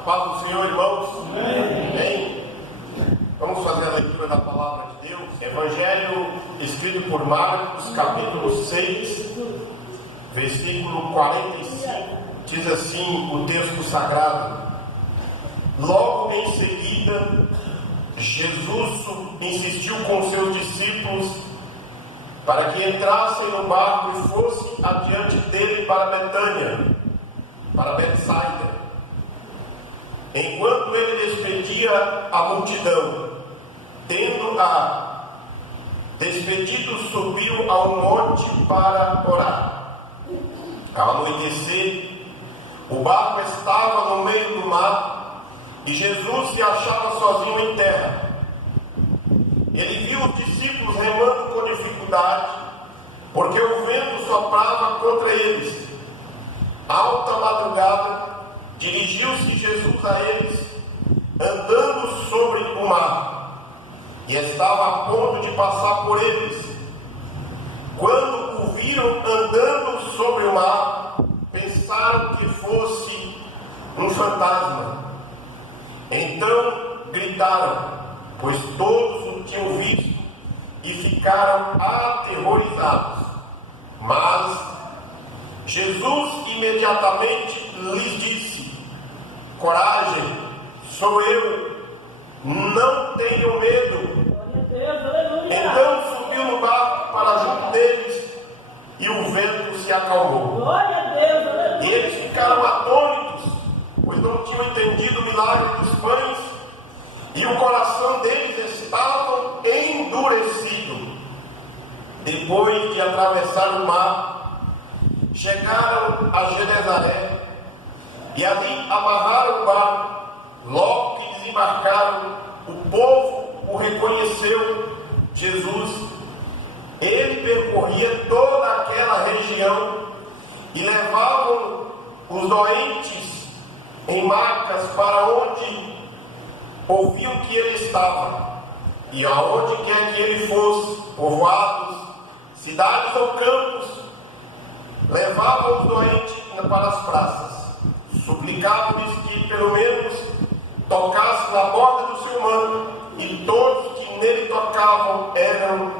A paz do Senhor, irmãos. Amém. Bem, vamos fazer a leitura da palavra de Deus. Evangelho escrito por Marcos, capítulo 6, versículo 45. Diz assim o texto sagrado: logo em seguida, Jesus insistiu com seus discípulos para que entrassem no barco e fossem adiante dele para Betânia, para Betsaida. Enquanto ele despedia a multidão, tendo-a despedido, subiu ao monte para orar. Ao anoitecer, o barco estava no meio do mar e Jesus se achava sozinho em terra. Ele viu os discípulos remando com dificuldade, porque o vento soprava contra eles. Alta madrugada, dirigiu-se Jesus a eles, andando sobre o mar, e estava a ponto de passar por eles. Quando o viram andando sobre o mar, pensaram que fosse um fantasma. Então gritaram, pois todos o tinham visto, e ficaram aterrorizados. Mas Jesus imediatamente lhes disse: coragem, sou eu, não tenham medo. Então subiu no barco para junto deles, e o vento se acalmou. E eles ficaram atônitos, pois não tinham entendido o milagre dos pães, e o coração deles estava endurecido. Depois de atravessar o mar, chegaram a Genezaré, e ali amarraram o barco. Logo que desembarcaram, o povo o reconheceu Jesus. Ele percorria toda aquela região e levavam os doentes em macas para onde ouviam que ele estava. E aonde quer que ele fosse, povoados, cidades ou campos, levavam os doentes para as praças. Suplicavam-lhes que pelo menos tocasse na borda do seu manto, e todos que nele tocavam eram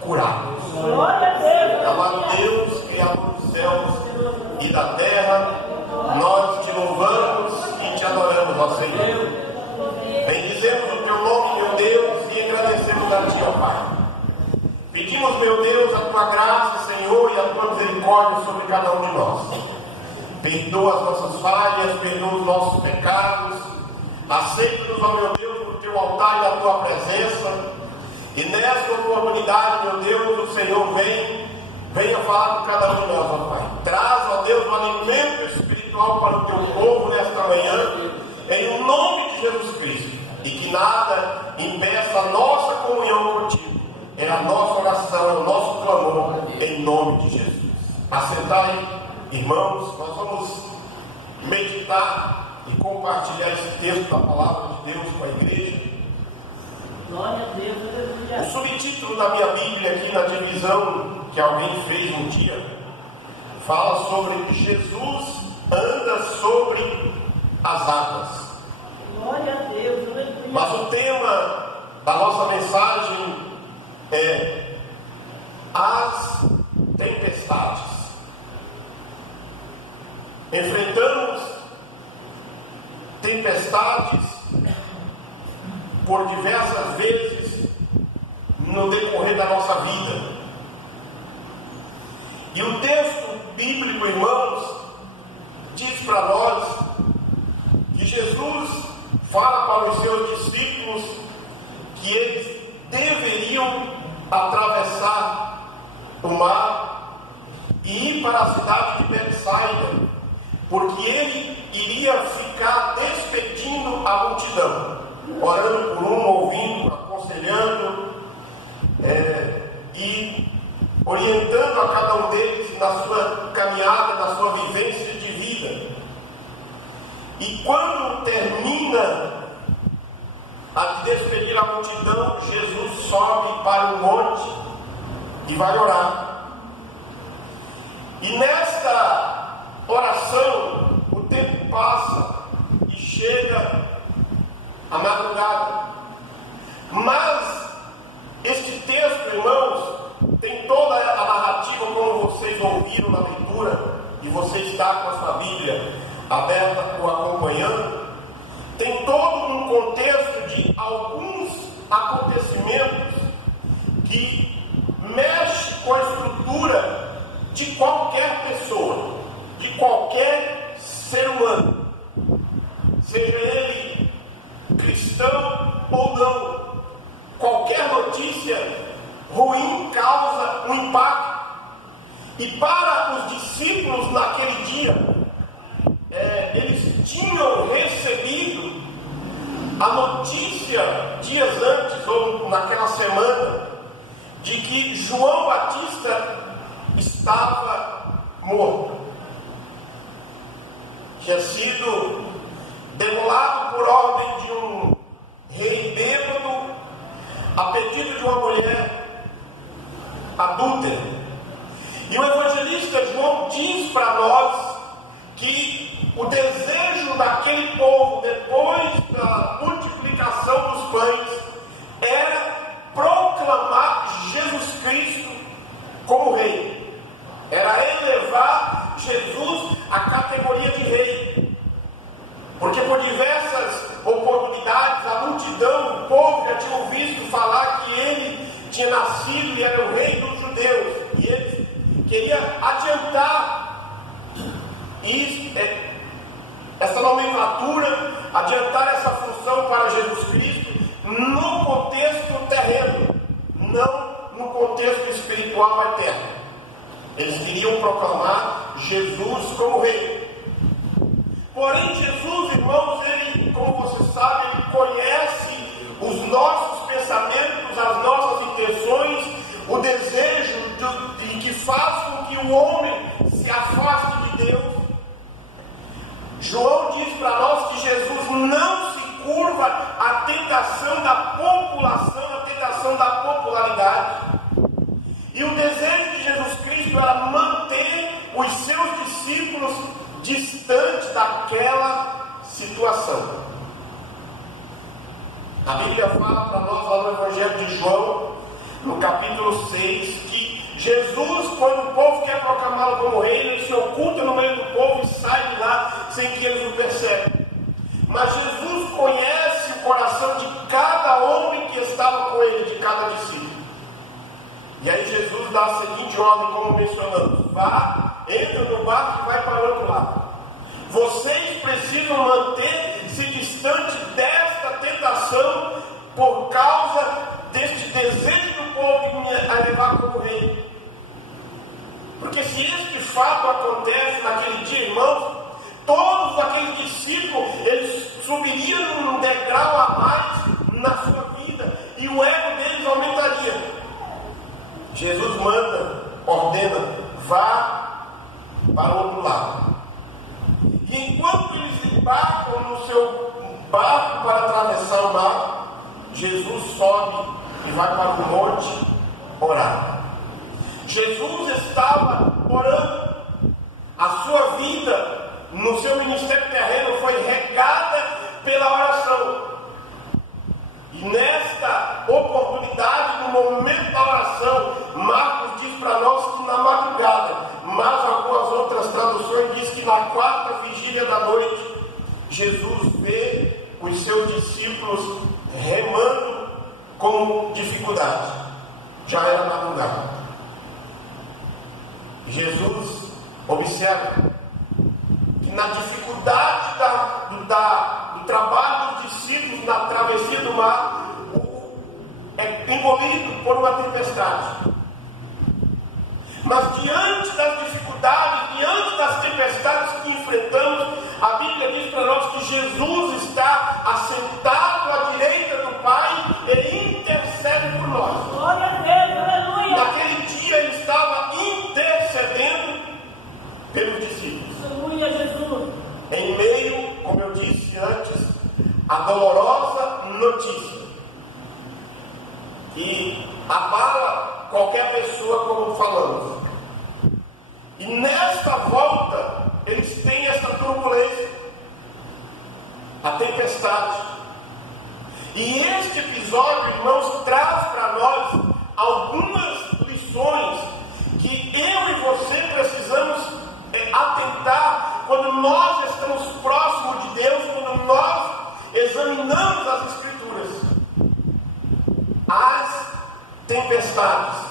curados. Glória a Deus. Amado Deus, Criador dos céus e da terra, nós te louvamos e te adoramos, ó Senhor. Bendizemos o teu nome, meu Deus, e agradecemos a ti, ó Pai. Pedimos, meu Deus, a tua graça, Senhor, e a tua misericórdia sobre cada um de nós. Perdoa as nossas falhas, perdoa os nossos pecados. Aceita-nos, ó meu Deus, no teu altar e na tua presença. E nesta oportunidade, meu Deus, o Senhor venha falar com cada um de nós, ó Pai. Traz, ó Deus, um alimento espiritual para o teu povo nesta manhã, em nome de Jesus Cristo. E que nada impeça a nossa comunhão contigo. É a nossa oração, é o nosso clamor, em nome de Jesus. Assentai, irmãos, nós vamos meditar e compartilhar esse texto da palavra de Deus com a igreja. Glória a Deus, aleluia. O subtítulo da minha Bíblia, aqui na divisão que alguém fez um dia, fala sobre Jesus anda sobre as águas. Glória a Deus, aleluia. Mas o tema da nossa mensagem é as tempestades. Enfrentamos tempestades por diversas vezes no decorrer da nossa vida. E o texto bíblico, irmãos, diz para nós que Jesus fala para os seus discípulos que eles deveriam atravessar o mar e ir para a cidade de Betsaida, porque ele iria ficar despedindo a multidão, orando por um, ouvindo, aconselhando e orientando a cada um deles na sua caminhada, na sua vivência de vida. E quando termina a despedir a multidão, Jesus sobe para o monte e vai orar. E nesta oração, o tempo passa e chega a madrugada. Mas este texto, irmãos, tem toda a narrativa, como vocês ouviram na leitura, e você está com a sua Bíblia aberta ou acompanhando, tem todo um contexto de alguns acontecimentos que mexe com a estrutura de qualquer pessoa, de qualquer ser humano, seja ele cristão ou não. Qualquer notícia ruim causa um impacto. E para os discípulos naquele dia, eles tinham recebido a notícia dias antes ou naquela semana de que João Batista estava morto. Tinha sido demolado por ordem de um rei bêbado, a pedido de uma mulher adúltera. E o evangelista João diz para nós que o desejo daquele povo, depois da multiplicação dos pães, era proclamar Jesus Cristo como rei. Era elevar Jesus à categoria de rei. Porque por diversas oportunidades, a multidão, o povo já tinha ouvido falar que ele tinha nascido e era o rei dos judeus. E ele queria adiantar essa nomenclatura, adiantar essa função para Jesus Cristo no contexto terreno, não no contexto espiritual eterno. Eles queriam proclamar Jesus como rei. Porém, Jesus, irmãos, ele, como você sabe, ele conhece os nossos pensamentos, as nossas intenções, o desejo que faz com que o homem se afaste de Deus. João diz para nós que Jesus não se curva à tentação da população, à tentação da popularidade. E o desejo de Jesus Cristo era manter os seus discípulos distantes daquela situação. A Bíblia fala para nós lá no Evangelho de João, no capítulo 6, que Jesus, quando o povo quer proclamá-lo como rei, ele se oculta no meio do povo e sai de lá sem que eles o percebam. Mas Jesus conhece o coração de cada homem que estava com ele, de cada discípulo. E aí Jesus dá a seguinte ordem, como mencionamos: vá, entra no barco e vai para o outro lado. Vocês precisam manter-se distante desta tentação por causa deste desejo do povo de me levar como rei. Porque se este fato acontece naquele dia, irmãos, todos aqueles discípulos, eles subiriam num degrau a mais na sua vida e o ego deles aumentaria. Jesus ordena, vá para o outro lado. E enquanto eles embarcam no seu barco para atravessar o mar, Jesus sobe e vai para o monte orar. Jesus estava orando. A sua vida no seu ministério terreno foi regada pela oração. E nesta oportunidade, no momento da oração, Marcos diz para nós que na madrugada, mas algumas outras traduções diz que na quarta vigília da noite, Jesus vê os seus discípulos remando com dificuldade. Já era madrugada. Jesus observa que na dificuldade do trabalho dos discípulos na travessia do mar, é engolido por uma tempestade. Mas diante das dificuldades, diante das tempestades que enfrentamos, a Bíblia diz para nós que Jesus está assentado à direita do Pai e intercede por nós. Glória a Deus, aleluia. Naquele dia ele estava intercedendo pelos discípulos. Aleluia, Jesus. Em meio, como eu disse antes, a dolorosa notícia que abala qualquer pessoa, como falamos. E nesta volta, eles têm essa turbulência. a tempestade. E este episódio, irmãos, traz para nós algumas lições que eu e você precisamos atentar quando nós estamos próximos de Deus, quando nós examinamos as Escrituras. As tempestades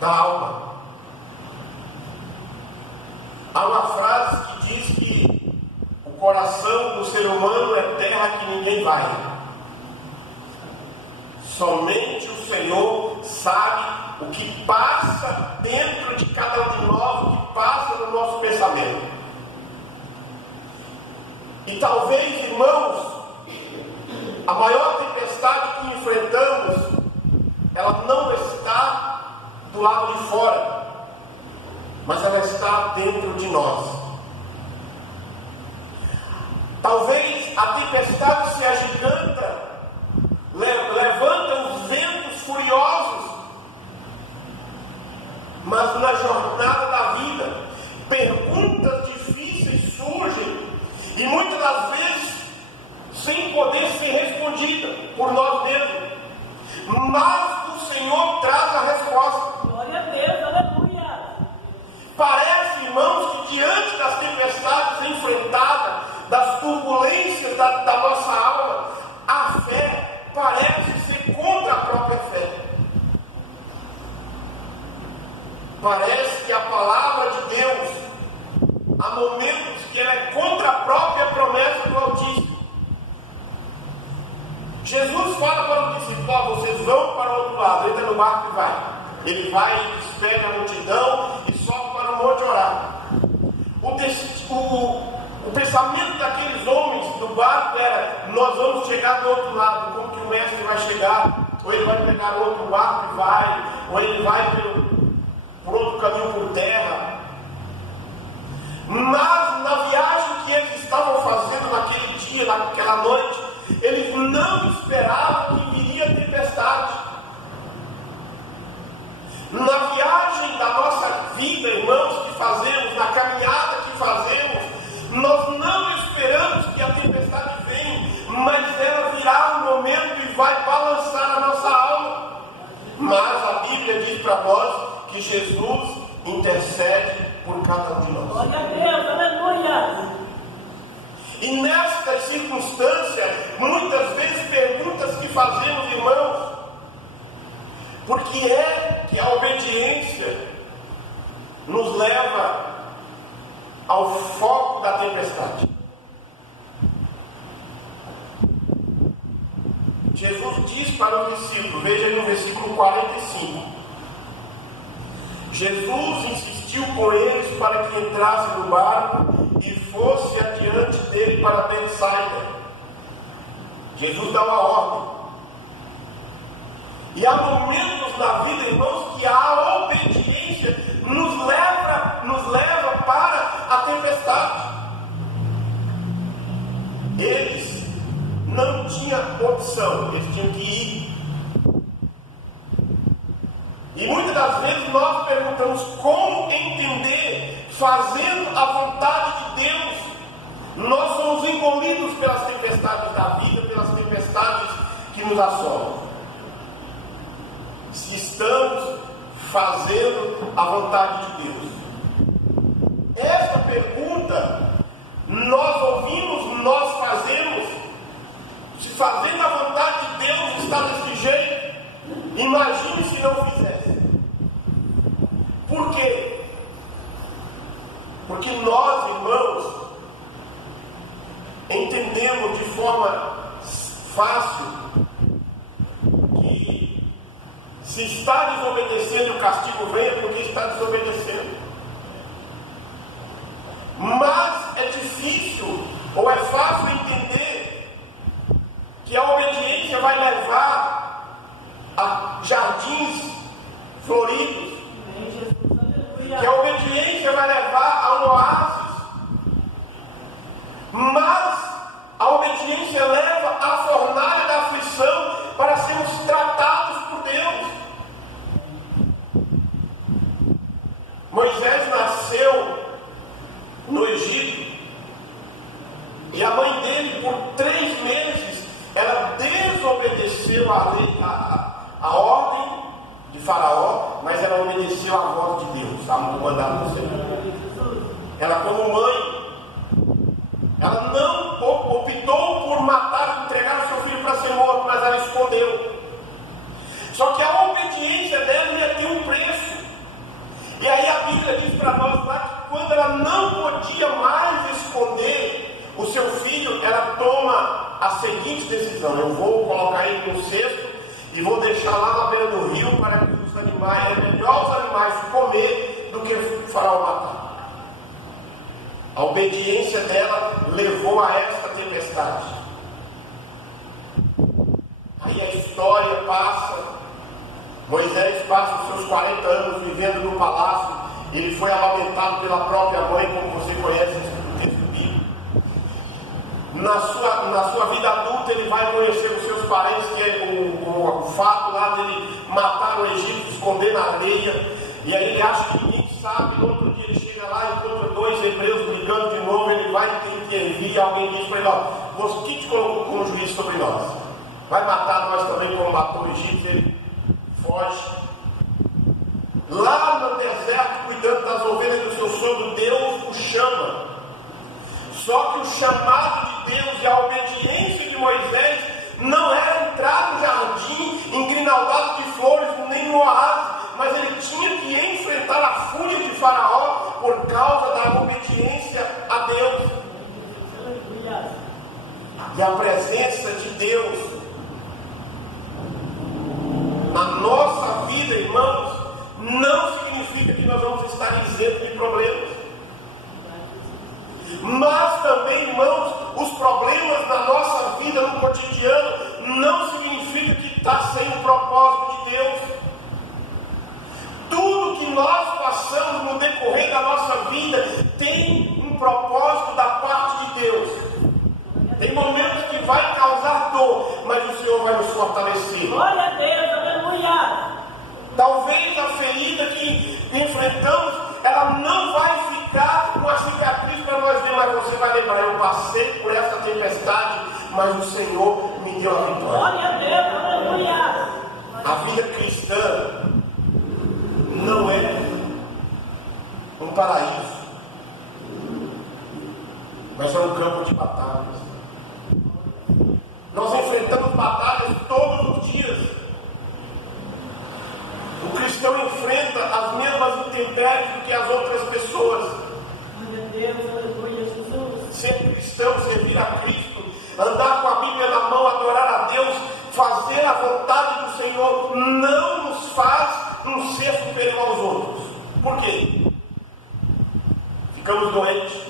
da alma. Há uma frase que diz que o coração do ser humano é terra que ninguém vai. Somente o Senhor sabe o que passa dentro de cada um de nós, o que passa no nosso pensamento. E talvez, irmãos, a maior tempestade que enfrentamos, ela não está do lado de fora, mas ela está dentro de nós. Talvez a tempestade se agiganta, levanta os ventos furiosos, mas na jornada da vida, perguntas difíceis surgem, e muitas das vezes sem poder ser respondida por nós mesmos, mas o Senhor traz a resposta. Glória a Deus, aleluia. Parece, irmãos, que diante das tempestades enfrentadas, das turbulências da nossa alma, a fé parece ser contra a própria fé. Parece que a palavra de Deus, há momentos que ela é contra a própria promessa do Altíssimo. Jesus fala para o discípulo: vocês vão para o outro lado, entra no barco e vai. Ele vai, despega a multidão e sobe para o monte orar. O pensamento daqueles homens do barco era: nós vamos chegar do outro lado. Como que o mestre vai chegar? Ou ele vai pegar outro barco e vai, ou ele vai por outro caminho por terra. Mas na viagem que eles estavam fazendo naquele dia, naquela noite, eles não esperavam que viria tempestade. Na viagem da nossa vida, irmãos, que fazemos, na caminhada que fazemos, nós não esperamos que a tempestade venha, mas ela virá um momento e vai balançar a nossa alma. Mas a Bíblia diz para nós que Jesus intercede por cada um de nós. Glória a Deus, aleluia. E nestas circunstâncias, muitas vezes perguntas que fazemos, irmãos, por que é que a obediência nos leva ao foco da tempestade? Jesus diz para o discípulo, veja aí no versículo 45, Jesus insistiu com eles para que entrassem no barco e fosse adiante dele para Betsaida. Jesus dá uma ordem. E há momentos na vida, irmãos, que a obediência nos leva para a tempestade. Eles não tinham opção, eles tinham que ir. E muitas das vezes nós perguntamos como entender, fazendo a vontade de Deus. Nós somos engolidos pelas tempestades da vida, pelas tempestades que nos assolam. Se estamos fazendo a vontade de Deus. Esta pergunta nós ouvimos, nós fazemos. Se fazendo a vontade de Deus está desse jeito, imagine se não fizesse. Por quê? Porque nós, irmãos, entendemos de forma fácil que se está desobedecendo e o castigo vem é porque está desobedecendo. Mas é difícil ou é fácil entender que a obediência vai levar a jardins floridos, que a obediência vai levar a um oásis, mas a obediência leva à fornalha da aflição para sermos tratados por Deus. Moisés nasceu no Egito E a mãe dele, por 3 meses, ela desobedeceu a lei, a ordem de Faraó, mas ela obedeceu a voz de Deus, a mandado do Senhor. Ela, como mãe, ela não optou por matar, entregar o seu filho para ser morto, mas ela escondeu. Só que a obediência dela ia ter um preço. E aí a Bíblia diz para nós lá que quando ela não podia mais esconder o seu filho, ela toma a seguinte decisão: eu vou colocar ele no cesto e vou deixar lá na beira do rio para que os animais, é melhor os animais comer do que o Faraó matar. A obediência dela levou a esta tempestade. Aí a história passa. Moisés passa os seus 40 anos vivendo no palácio. Ele foi amamentado pela própria mãe, como você conhece o texto bíblico. Na sua vida adulta, ele vai conhecer os seus parentes, que é o fato lá dele matar o Egito, esconder na areia. E aí ele acha que ninguém sabe. No outro dia ele chega lá e encontra 2 hebreus brigando de novo. Ele vai intervir e alguém diz para ele: ó, quem te colocou como juiz sobre nós? Vai matar nós também como matou o Egito? Ele foge. Lá no deserto, cuidando das ovelhas do seu sogro, Deus o chama. Só que o chamado de Deus e a obediência de Moisés não era entrar no jardim engrinaldado de flores, nem no oásis, mas ele tinha que enfrentar a fúria de Faraó por causa da obediência a Deus. E a presença de Deus na nossa vida, irmãos, não significa que nós vamos estar isentos de problemas. Mas também, irmãos, os problemas da nossa vida no cotidiano não significa que está sem o propósito de Deus. Tudo que nós passamos no decorrer da nossa vida tem um propósito da parte de Deus. Tem momentos que vai causar dor, mas o Senhor vai nos fortalecer. Glória a Deus, aleluia. Talvez a ferida que enfrentamos, ela não vai ficar com a cicatriz para nós ver, mas você vai lembrar: eu passei por essa tempestade, mas o Senhor me deu a vitória. Glória a Deus, aleluia. A vida cristã não é um paraíso, mas é um campo de batalhas. Nós enfrentamos batalhas todos os dias. O cristão enfrenta as mesmas intempéries do que as outras pessoas. Glória a Deus, aleluia, Jesus. Ser cristão, servir a Cristo, andar com a Bíblia na mão, adorar a Deus, fazer a vontade do Senhor, não nos faz um ser superior aos outros. Por quê? Ficamos doentes,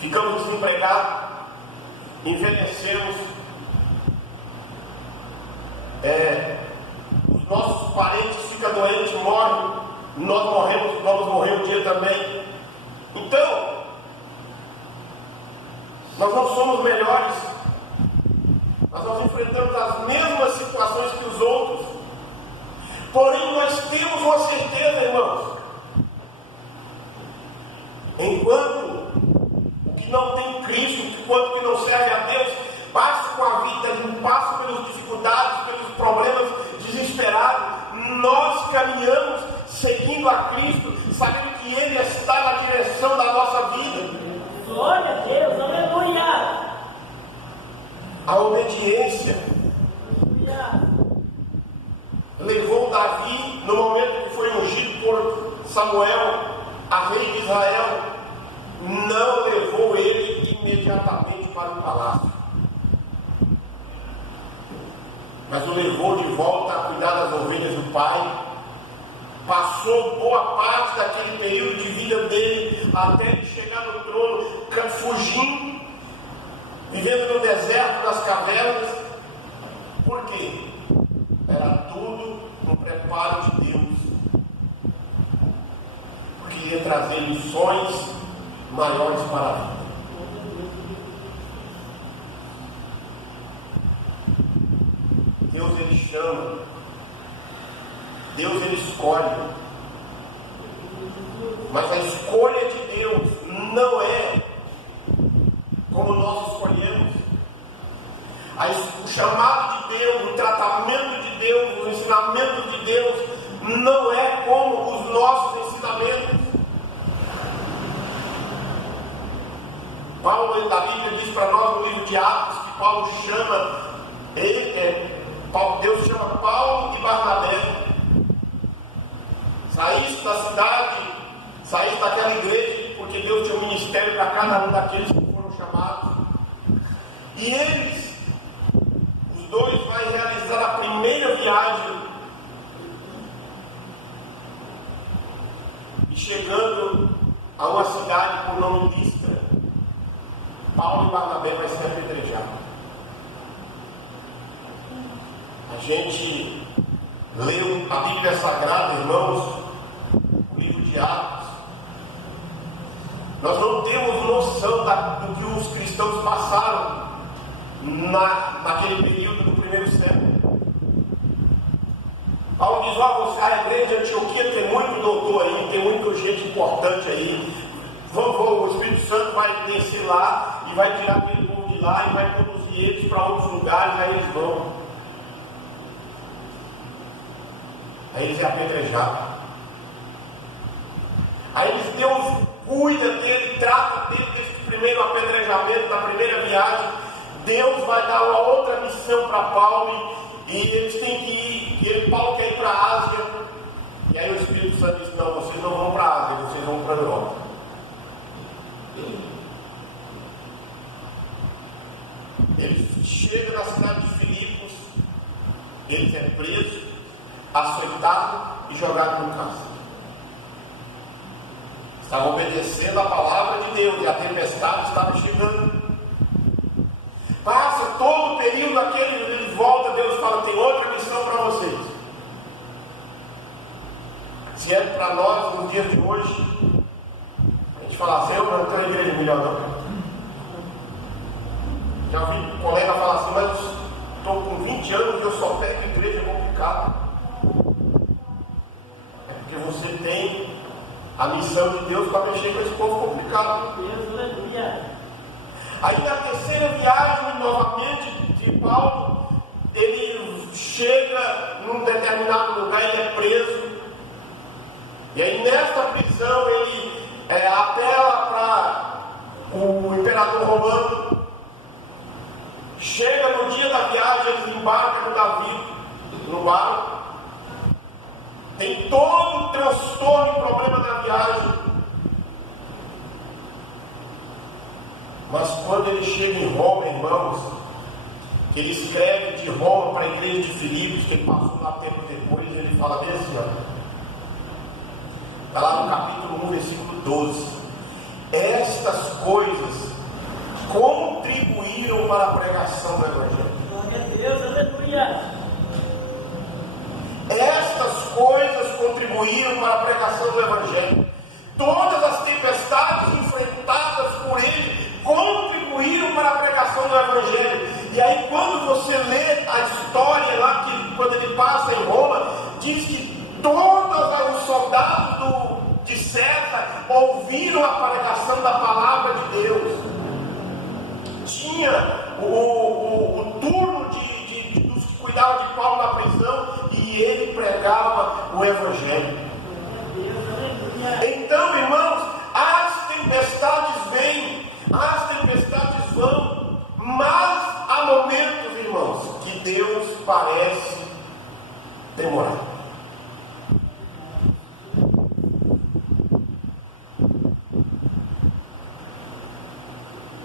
ficamos desempregados, envelhecemos, os nossos parentes ficam doentes, morrem, nós morremos, vamos morrer um dia também. Então, nós não somos melhores, mas nós enfrentamos as mesmas situações que os outros. Porém, nós temos uma certeza, irmãos: enquanto o que não tem Cristo, enquanto que não serve a Deus, passa com a vida, passa pelas dificuldades, pelos problemas, desesperado, nós caminhamos seguindo a Cristo, sabendo que Ele está na direção da nossa vida. Glória a Deus, aleluia. A obediência Aleluia. levou Davi, no momento que foi ungido por Samuel, a rei de Israel, não levou ele imediatamente para o palácio, mas o levou de volta a cuidar das ovelhas do pai. Passou boa parte daquele período de vida dele até ele chegar no trono, fugindo, vivendo no deserto, nas cavernas. Por quê? Era tudo um preparo de Deus, porque ia trazer lições maiores para a vida. Deus, Ele chama, Deus, Ele escolhe, mas a escolha de Deus não é chamado de Deus, o tratamento de Deus, os ensinamentos de Deus não é como os nossos ensinamentos. Paulo, da Bíblia, diz para nós no livro de Atos que Paulo chama, Deus chama Paulo e Barnabé. Saísse da cidade, saísse daquela igreja, porque Deus tinha um ministério para cada um daqueles que foram chamados. E eles, os dois, vão realizar a primeira viagem. E chegando a uma cidade por nome Listra, Paulo e Barnabé vai ser apedrejado. A gente leu a Bíblia Sagrada, irmãos, o livro de Atos. Nós não temos noção do que os cristãos passaram naquele período do primeiro século. Paulo diz: a igreja de Antioquia tem muito doutor aí, tem muita gente importante aí. O Espírito Santo vai descer lá e vai tirar aquele povo de lá e vai conduzir eles para outros lugares, aí eles vão. Aí eles é apedrejado. Aí Deus cuida dele, trata dele desse primeiro apedrejamento, da primeira viagem. Deus vai dar uma outra missão para Paulo e eles têm que ir. Paulo quer ir para a Ásia. E aí o Espírito Santo diz: não, vocês não vão para a Ásia, vocês vão para a Europa. Ele chega na cidade de Filipos, ele é preso, açoitado e jogado no cárcere. Estava obedecendo a palavra de Deus e a tempestade estava chegando. Passa todo o período aquele, ele volta, Deus fala: tem outra missão para vocês. Se é para nós nos dias de hoje, a gente fala assim: eu não tenho igreja melhor não. Já vi um colega falar assim: mas estou com 20 anos e eu só pego igreja complicada. É porque você tem a missão de Deus para mexer com esse povo complicado. Deus, aleluia. Aí na terceira viagem, novamente, de Paulo, ele chega num determinado lugar, ele é preso. E aí nesta prisão ele apela para o imperador romano. Chega no dia da viagem, eles embarcam no barco. Tem todo o transtorno e problema da viagem. Mas quando ele chega em Roma, irmãos, que ele escreve de Roma para a igreja de Filipos, que ele passou lá tempo depois, ele fala bem assim, está lá no capítulo 1, versículo 12: estas coisas contribuíram para a pregação do Evangelho. Glória a Deus, aleluia. Estas coisas contribuíram para a pregação do Evangelho. Todas as tempestades enfrentadas por ele contribuíram para a pregação do Evangelho. E aí quando você lê a história lá, que quando ele passa em Roma, diz que todos os soldados de César ouviram a pregação da palavra de Deus. Tinha o turno dos que cuidavam de Paulo na prisão, e ele pregava o Evangelho. Então, irmãos, as tempestades vêm, as tempestades vão, mas há momentos, irmãos, que Deus parece demorar.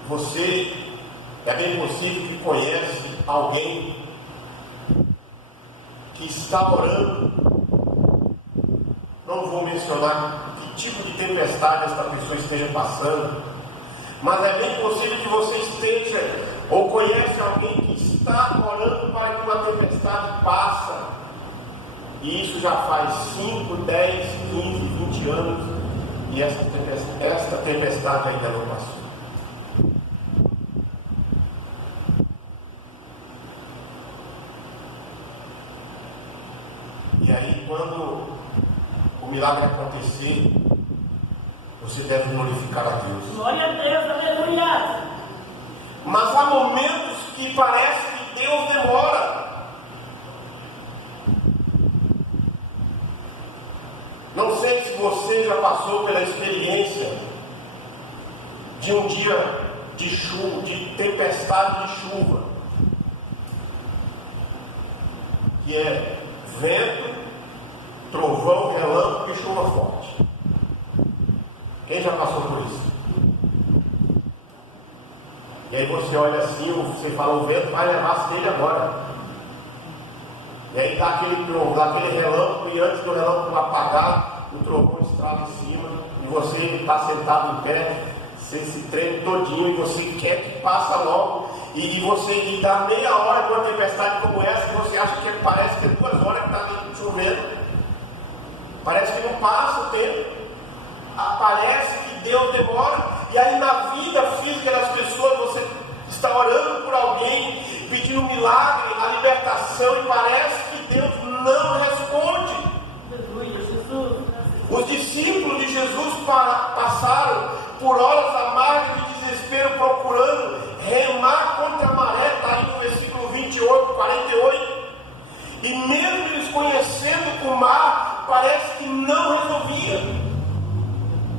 Você é bem possível que conhece alguém que está orando. Não vou mencionar que tipo de tempestade esta pessoa esteja passando, mas é bem possível que você esteja ou conhece alguém que está orando para que uma tempestade passe, e isso já faz 5, 10, 15, 20 anos e esta tempestade ainda não passou. E aí, quando o milagre acontecer, você deve glorificar a Deus. Glória a Deus, aleluia. Mas há momentos que parece que Deus demora. passou pela experiência de um dia de chuva, de tempestade de chuva, que é vento, trovão, relâmpago e chuva forte. Quem já passou por isso? E aí você olha assim, você fala, o vento vai levar dele agora. E aí dá aquele trovão, dá aquele relâmpago, e antes do relâmpago apagar, o trovão estrala em cima, e você está sentado em pé, você se treme todinho, e você quer que passe logo, e você dá meia hora de uma tempestade como essa, e você acha que parece que é 2 horas que está chovendo. Parece que não passa o tempo. Parece que Deus demora. E aí na vida física das pessoas, você está orando por alguém, pedindo um milagre, a libertação, e parece que Deus não responde. Os discípulos de Jesus passaram por horas amargas de desespero, procurando remar contra a maré. Está aí no versículo 28, 48. E mesmo eles conhecendo o mar, parece que não resolvia.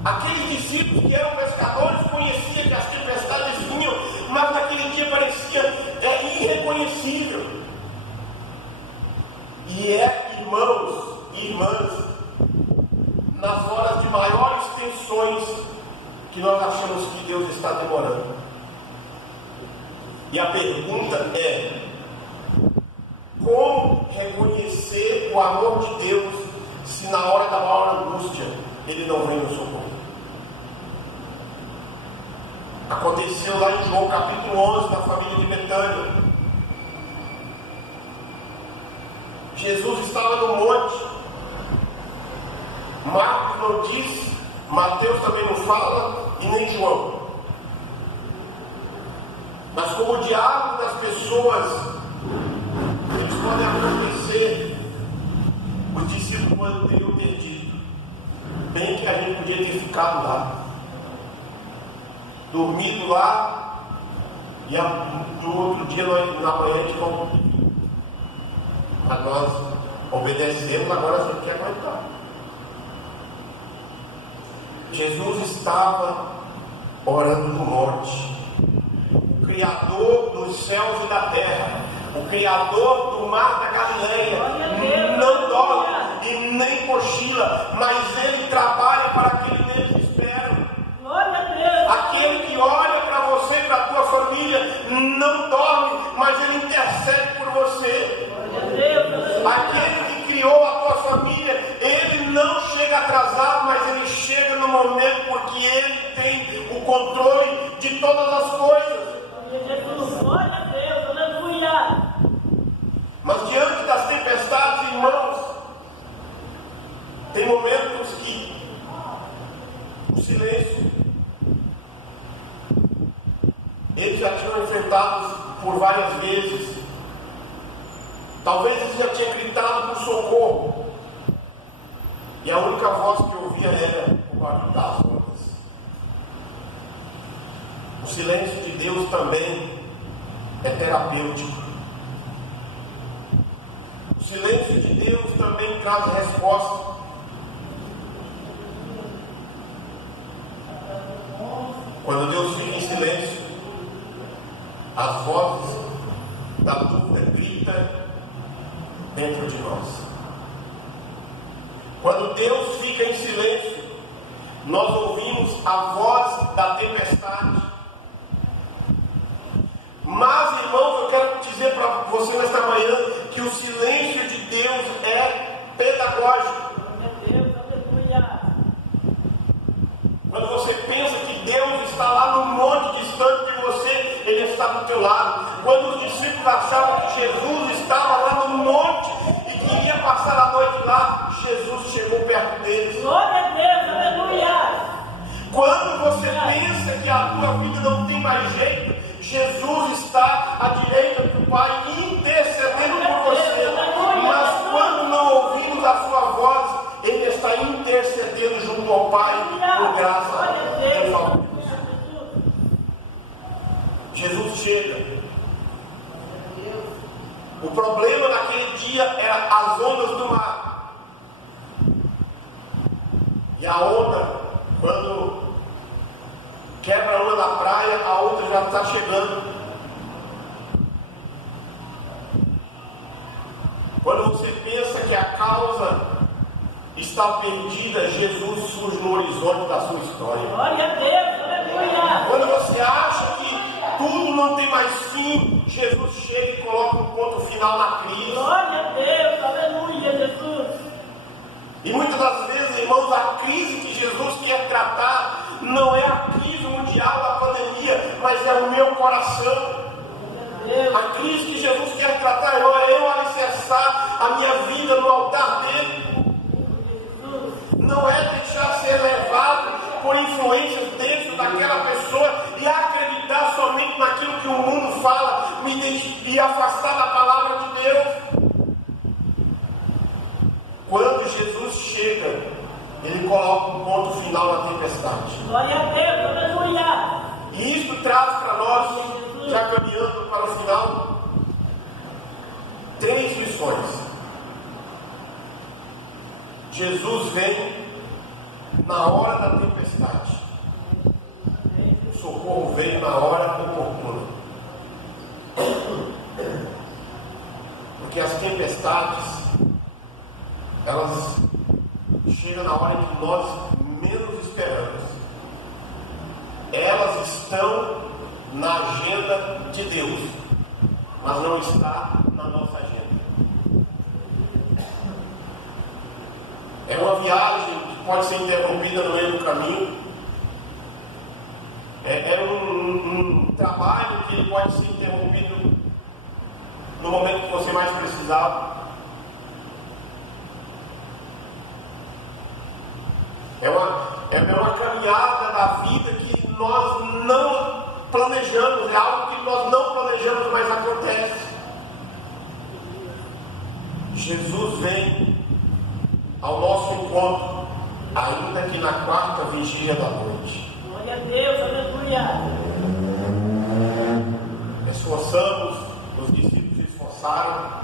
Aqueles discípulos que eram pescadores conheciam que as tempestades vinham, mas naquele dia parecia irreconhecível. E irmãos e irmãs, nas horas de maiores tensões, que nós achamos que Deus está demorando. E a pergunta é: como reconhecer o amor de Deus se na hora da maior angústia Ele não vem no socorro? Aconteceu lá em João capítulo 11, na família de Betânia. Jesus estava no monte. Marcos não diz, Mateus também não fala, e nem João. Mas como o diálogo das pessoas, eles podem acontecer, os discípulos poderiam ter dito: bem que a gente podia ter ficado lá, dormido lá, e no outro dia, na manhã, a gente vamos. Mas nós obedecemos, agora a gente quer aguentar. Jesus estava orando no monte. O Criador dos céus e da terra, o Criador do mar da Galileia, não dorme e nem cochila, mas Ele trabalha para aquele neles esperam. Aquele que olha para você e para a tua família não dorme, mas Ele intercede por você. Aquele que criou a tua família, Ele não chega atrasado, mas Ele chega no momento, porque Ele tem o controle de todas as coisas. Glória a Deus, aleluia. Mas diante das tempestades, irmãos, tem momentos que o silêncio, eles já tinham enfrentado por várias vezes. Talvez eles já tinham gritado por socorro, e a única voz que eu ouvia era o barulho das ondas. O silêncio de Deus também é terapêutico. O silêncio de Deus também traz resposta. Quando Deus fica em silêncio, as vozes da dúvida gritam dentro de nós. Quando Deus fica em silêncio, nós ouvimos a voz da tempestade. Mas, irmãos, eu quero dizer para você nesta manhã que o silêncio de Deus é pedagógico. Quando você pensa que Deus está lá no monte distante de você, Ele está do teu lado. Quando os discípulos achavam que Jesus estava lá no monte e queria passar a noite lá, Jesus chegou perto deles. Glória a Deus, aleluia. Quando você pensa que a tua vida não tem mais jeito, Jesus está à direita do Pai intercedendo por você. Mas quando não ouvimos a sua voz, Ele está intercedendo junto ao Pai por graça e favor. Jesus chega. O problema naquele dia era as ondas do mar. E a onda Quando quebra uma na praia, a outra já está chegando. Quando você pensa que a causa está perdida, Jesus surge no horizonte da sua história. Glória a Deus, aleluia. Quando você acha que tudo não tem mais fim, Jesus chega e coloca um ponto final na crise. Glória a Deus, aleluia, Jesus. E muitas das vezes, irmãos, a crise que Jesus quer tratar não é a crise mundial da pandemia, mas é o meu coração. A crise que Jesus quer tratar é eu alicerçar a minha vida no altar dele. Não é deixar ser levado por influências dentro daquela pessoa e acreditar somente naquilo que o mundo fala, me afastar da palavra de Deus. Quando Jesus chega, ele coloca um ponto final na tempestade. Glória a Deus, aleluia. E isso traz para nós, já caminhando para o final, 3 lições. Jesus vem na hora da tempestade. O socorro veio na hora oportuna. Porque as tempestades, elas chegam na hora que nós menos esperamos. Elas estão na agenda de Deus, mas não está na nossa agenda. É uma viagem que pode ser interrompida no meio do caminho. É um trabalho que pode ser interrompido no momento que você mais precisava. É uma caminhada da vida que nós não planejamos, é algo que nós não planejamos, mas acontece. Jesus vem ao nosso encontro, ainda que na 4ª vigília da noite. Glória a Deus, aleluia. Esforçamos, os discípulos se esforçaram,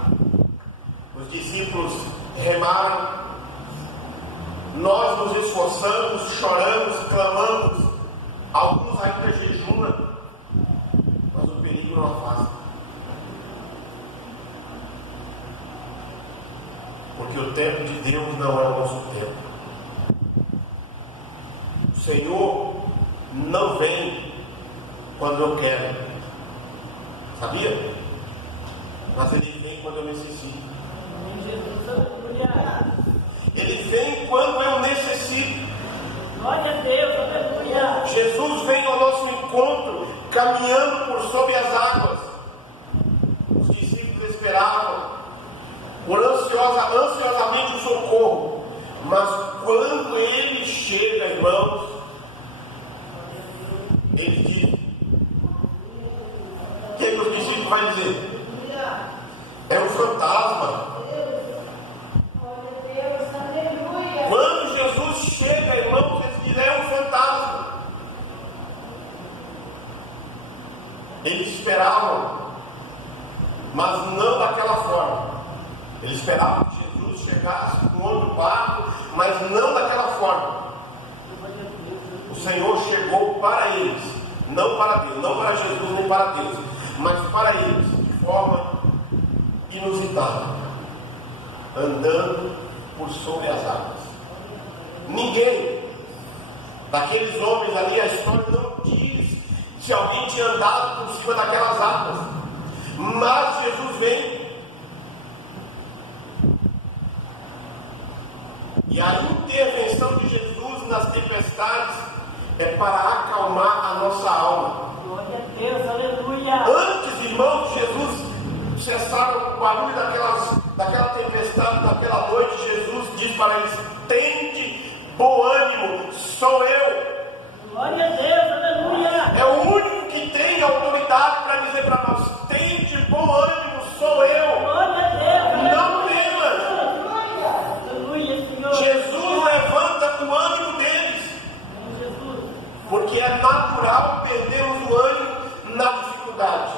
os discípulos remaram, nós nos esforçamos, choramos, clamamos, alguns ainda jejuam, mas o perigo não afasta. Porque o tempo de Deus não é o nosso tempo. O Senhor não vem quando eu quero, sabia? Mas Ele vem quando eu necessito. Jesus, aleluia. Ele vem quando eu necessito. Glória a Deus, aleluia. Jesus vem ao nosso encontro, caminhando por sobre as águas. Os discípulos esperavam ansiosamente o socorro, mas quando ele chega, irmãos, ele diz: o que os discípulos vão dizer? É um fantasma. Quando Jesus chega, irmãos, eles dizem: é um fantasma. Eles esperavam, mas não daquela forma. Eles esperavam que Jesus chegasse com outro barco, mas não daquela forma. O Senhor chegou para eles, não para Deus, não para Jesus nem para Deus, mas para eles, de forma inusitada, andando por sobre as águas. Ninguém daqueles homens ali, a história não diz se alguém tinha andado por cima daquelas águas, mas Jesus vem. E a intervenção de Jesus nas tempestades é para acalmar a nossa alma. Glória a Deus, aleluia. Antes, irmãos, Jesus cessaram o barulho daquela tempestade, daquela noite. Jesus diz para eles: tende bom ânimo, sou eu. Glória a Deus, aleluia. É o único que tem autoridade para dizer para nós: tende bom ânimo, sou eu. Glória a Deus, Não temas. aleluia, Senhor. Jesus levanta o ânimo deles, Jesus. porque é natural perdermos o ânimo na dificuldade.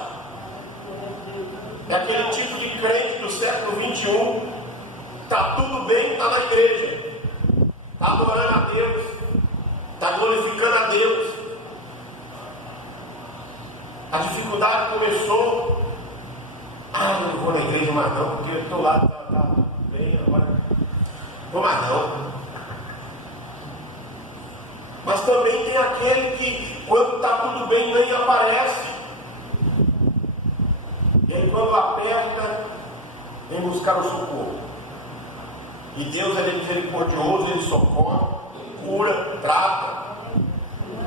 É aquele tipo de crente do século 21, está tudo bem, está na igreja, está adorando a Deus, está A dificuldade começou. Ah, eu não vou na igreja mais não, porque eu estou lá, tá bem, agora vou mais não. Mas também tem aquele que, quando está tudo bem, nem aparece. E aí, quando aperta, vem buscar o socorro. E Deus é misericordioso, Ele socorre, cura, trata.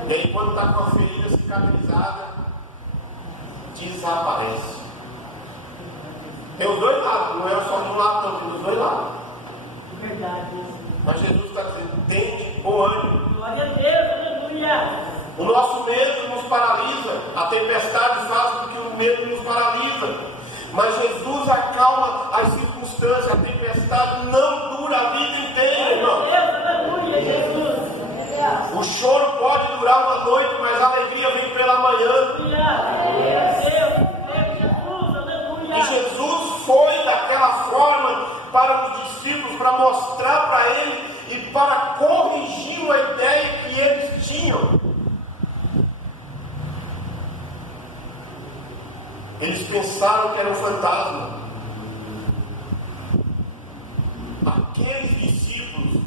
E aí, quando está com a ferida cicatrizada, desaparece. Tem os dois lados, não é só de um lado, não, tem os dois lados. Verdade. Mas Jesus está dizendo: tende bom ânimo. Glória a Deus, aleluia. O nosso medo nos paralisa, a tempestade faz com que o medo nos paralisa. Mas Jesus acalma as circunstâncias, a tempestade não dura a vida inteira, irmão. Glória a Deus, aleluia, Jesus. O choro pode durar uma noite, mas a alegria vem pela manhã. Aleluia. Deus, Jesus, aleluia. E Jesus foi daquela forma para os discípulos, para mostrar para eles e para corrigir uma ideia que eles tinham. Eles pensaram que era um fantasma. Aqueles discípulos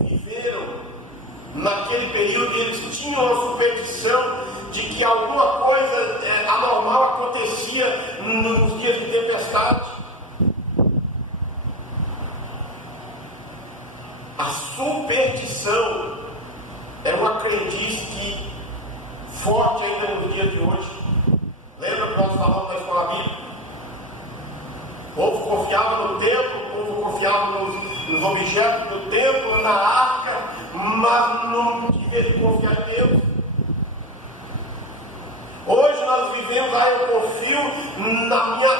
viveram naquele período e eles tinham a superstição de que alguma coisa anormal acontecia nos dias de tempestade. A superstição é uma crendice forte ainda nos dias de hoje. Lembra que nós falamos da escola bíblica? O povo confiava no templo, o povo confiava nos objetos do templo, na arca, mas não devia de confiar em Deus. Hoje nós vivemos, eu confio na minha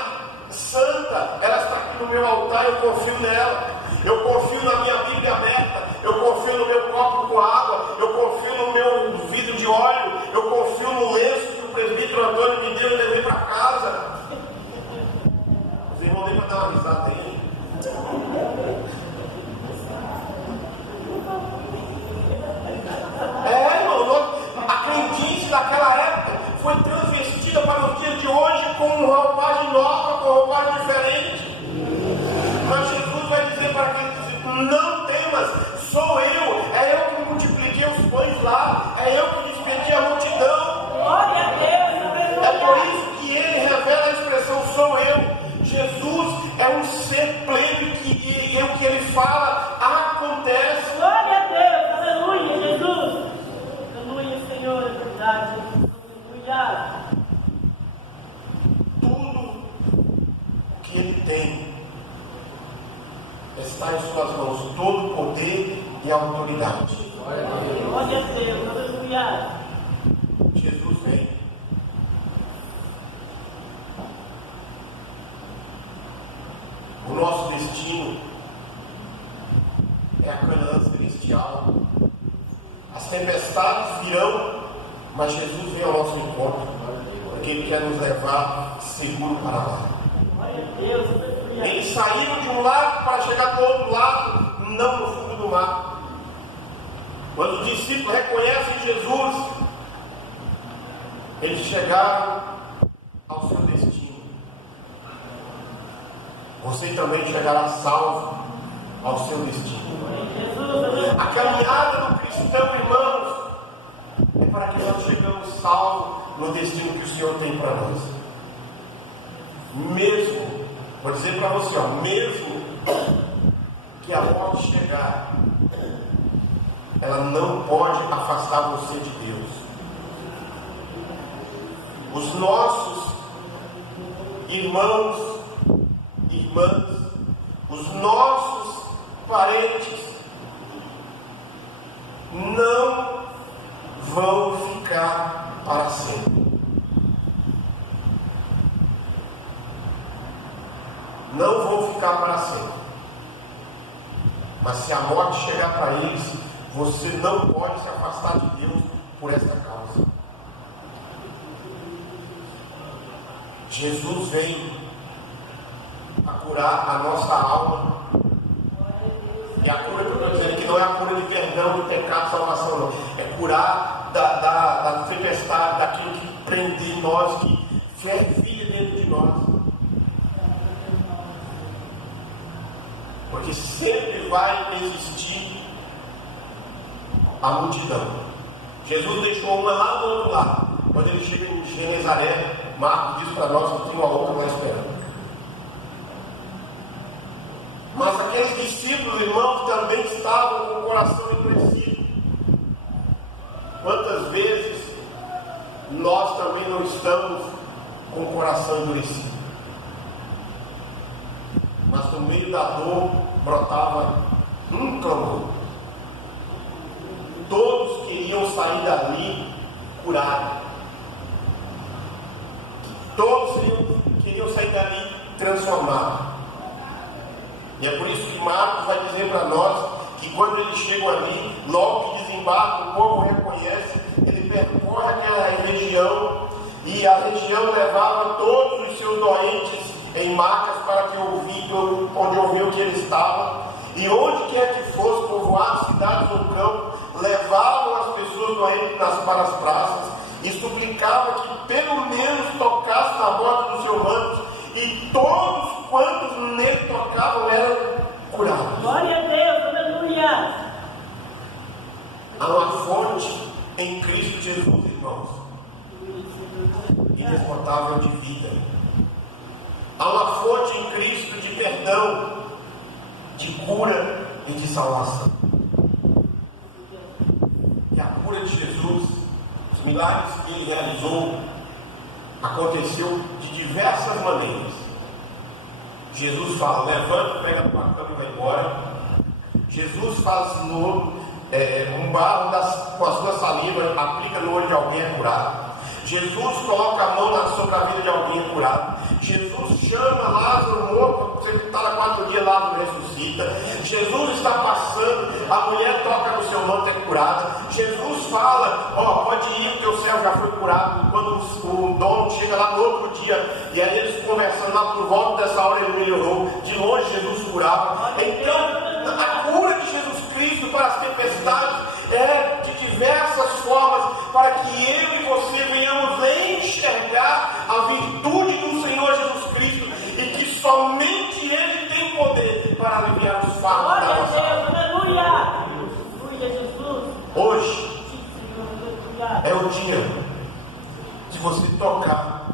santa, ela está aqui no meu altar, eu confio nela. Eu confio na minha Bíblia aberta, eu confio no meu copo com água, eu confio no meu vidro de óleo, eu confio no lenço que o presbítero Antônio me deu e levei para casa. Os irmãos nem para dar uma risada aí. Irmão, a crendice daquela época foi transvestida para os dias de hoje com uma roupagem nova, com uma roupagem diferente. Mas Jesus vai dizer para aqueles discípulos: não temas, sou eu, é eu que multipliquei os pães lá, é eu que despedi a multidão. Glória a Deus, aleluia. É por isso que ele revela a expressão sou eu. Jesus é um ser pleno e o que ele fala acontece. Glória a Deus, aleluia, Jesus. Aleluia, Senhor, é verdade. Aleluia. Tudo o que ele tem está em suas mãos, todo o poder e autoridade. Glória a Deus, aleluia. Jesus vem. O nosso destino é a Canaã celestial. As tempestades virão, mas Jesus vem ao nosso encontro, porque Ele quer nos levar seguro para lá. Glória a Deus, aleluia. Eles saíram de um lado para chegar do outro lado, não no fundo do mar. Quando os discípulos reconhecem Jesus, eles chegaram ao seu destino. Você também chegará salvo ao seu destino. A caminhada do cristão, irmãos, é para que nós chegamos salvos no destino que o Senhor tem para nós. Mesmo, vou dizer para você, mesmo que a morte chegar, ela não pode afastar você de Deus. Os nossos irmãos, irmãs, os nossos parentes não vão ficar para sempre. Não vão ficar para sempre. Mas se a morte chegar para eles, você não pode se afastar de Deus por esta causa. Jesus veio a curar a nossa alma. E a cura que eu estou dizendo aqui não é a cura de perdão, de pecado, salvação, não. É curar da tempestade, daquilo que prender em nós, que fervilha dentro de nós. Porque sempre vai existir a multidão. Jesus deixou uma lá do outro lado. Quando ele chega em Genezaré, Marcos diz para nós que tem uma outra lá esperando. Mas aqueles discípulos, irmãos, também estavam com o coração endurecido. Quantas vezes nós também não estamos com o coração endurecido? Mas no meio da dor brotava um clamor. Todos queriam sair dali curados. Todos queriam sair dali transformados. E é por isso que Marcos vai dizer para nós que quando eles chegam ali, logo que desembarcam, o povo reconhece, ele percorre aquela região, e a região levava todos os seus doentes em macas para que onde ouviam que ele estava, e onde quer que fosse, povoados, cidades ou campo, levavam as pessoas doentes para as praças e suplicavam que pelo menos tocasse na borda do seu manto, e todos quantos nele tocavam eram curados. Glória a Deus, aleluia. Há uma fonte em Cristo Jesus, irmãos, inesgotável de vida. Há uma fonte em Cristo de perdão, de cura e de salvação. E a cura de Jesus, os milagres que ele realizou, aconteceu de diversas maneiras. Jesus fala: levanta, pega a tua cama e vai embora. Jesus fala assim: um barro com a sua saliva, aplica no olho de alguém, é curado. Jesus coloca a mão sobre a vida de alguém, é curado. Jesus chama Lázaro morto, você está lá 4 dias, Lázaro ressuscita. Jesus está passando, a mulher toca no seu manto, é curada. Jesus fala: pode ir, o teu servo já foi curado. Quando o dono chega lá no outro dia, e aí eles conversando lá por volta dessa hora, ele melhorou. De longe Jesus curava. Então a cura de Jesus Cristo para as tempestades é de diversas formas, para que eu e você venhamos enxergar a virtude do Senhor Jesus Cristo, e que somente Ele tem poder para aliviar os fardos da nossa alma. Aleluia, aleluia, Jesus. Hoje é o dia de você tocar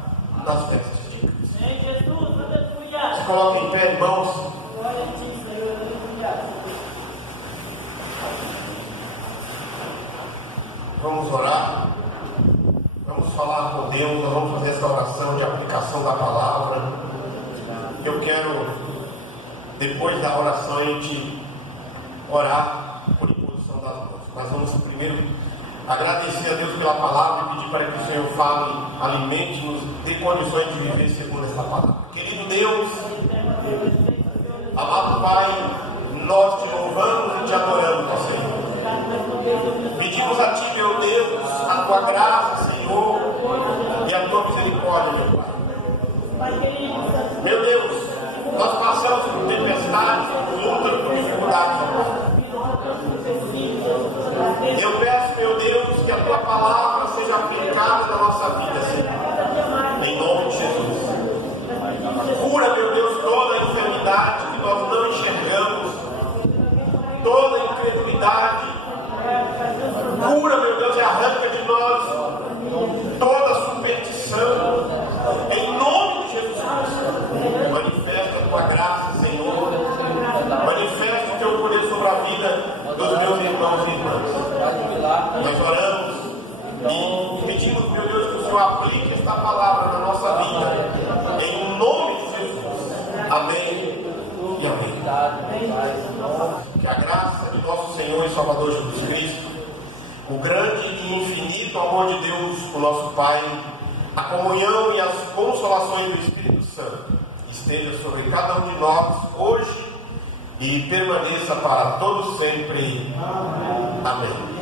nas vestes de Cristo. Jesus, aleluia. Se coloca em pé, irmãos. Glória a ti, Senhor, aleluia. Vamos orar, vamos falar com Deus, nós vamos fazer essa oração de aplicação da palavra. Eu quero, depois da oração, a gente orar por imposição das mãos. Mas vamos primeiro agradecer a Deus pela palavra e pedir para que o Senhor fale, alimente, nos dê condições de viver segundo essa palavra. Querido Deus, amado Pai, nós te louvamos e te adoramos, ó Senhor. Pedimos a Ti, meu Deus, a Tua graça, Senhor, e a Tua misericórdia, meu Pai. Meu Deus, nós passamos por tempestades, por lutas, por dificuldades, eu peço, meu Deus, que a Tua palavra seja aplicada na nossa vida, Senhor, em nome de Jesus. Cura, meu Deus, toda a enfermidade que nós não enxergamos, toda a incredulidade. Cura, meu Deus, e arranca de nós toda a superstição, em nome de Jesus Cristo. Manifesta a Tua graça, Senhor, manifesta o Teu poder sobre a vida dos meus irmãos e irmãs. Nós oramos e pedimos, meu Deus, que o Senhor aplique esta palavra na nossa vida, em nome de Jesus. Amém e amém. Que a graça de nosso Senhor e Salvador Jesus Cristo, o grande e infinito amor de Deus, o nosso Pai, a comunhão e as consolações do Espírito Santo esteja sobre cada um de nós hoje e permaneça para todos sempre. Amém.